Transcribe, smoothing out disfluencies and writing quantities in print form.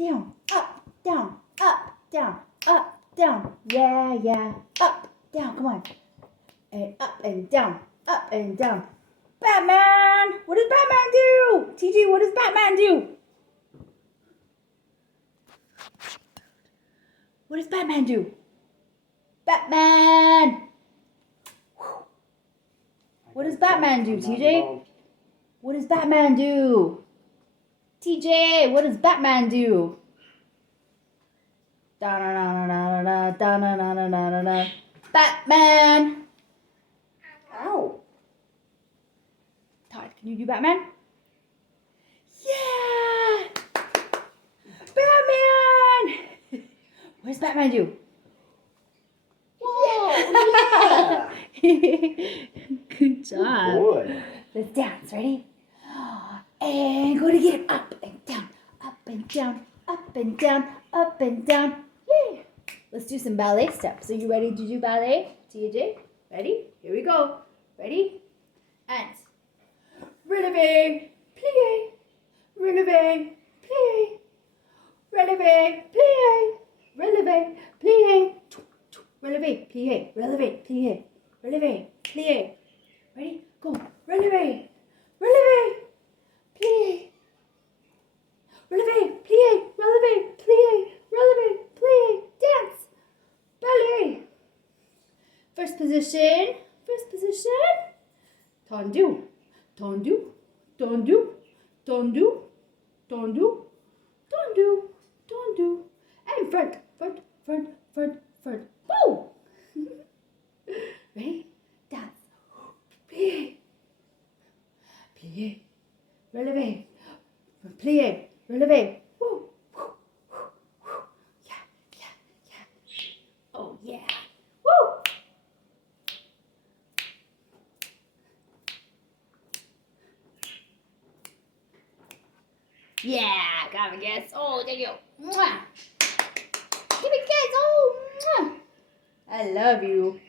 down, up, down, up, down, up, down. Yeah, yeah. Up, down, come on. And up and down, up and down. Batman! What does Batman do? TJ, what does Batman do? What does Batman do? Batman! What does Batman do, TJ? What does Batman do? TJ, what does Batman do? Da-na-na-na-na-na-na, Batman! Ow! Todd, can you do Batman? Yeah! Batman! What does Batman do? Whoa, yeah. Good job. Good. Let's dance. Ready? And go to get up and down, up and down, up and down, up and down. Yay! Let's do some ballet steps. Are you ready to do ballet, TJ? Ready? Here we go. Ready? And releve, plie, releve, plie, releve, plie, releve, plie, releve, plie, releve, plie, releve, plie. Ready? Go. Releve, releve, plie, releve, plie, releve, plie, releve, plie. Dance. Ballet. First position. First position. Tendu. Tendu. Tendu. Tendu. Tendu. Tendu. Tendu. And front. Front. Front. Front. Front. Boom. Ready? Dance. Plie. Plie. Releve. Plie. Releve. Woo. Woo. Woo. Woo. Yeah. Yeah. Yeah. Oh yeah. Woo. Yeah, got a kiss. Oh, thank you. Mwah. Give me a kiss. Oh, mwah. I love you.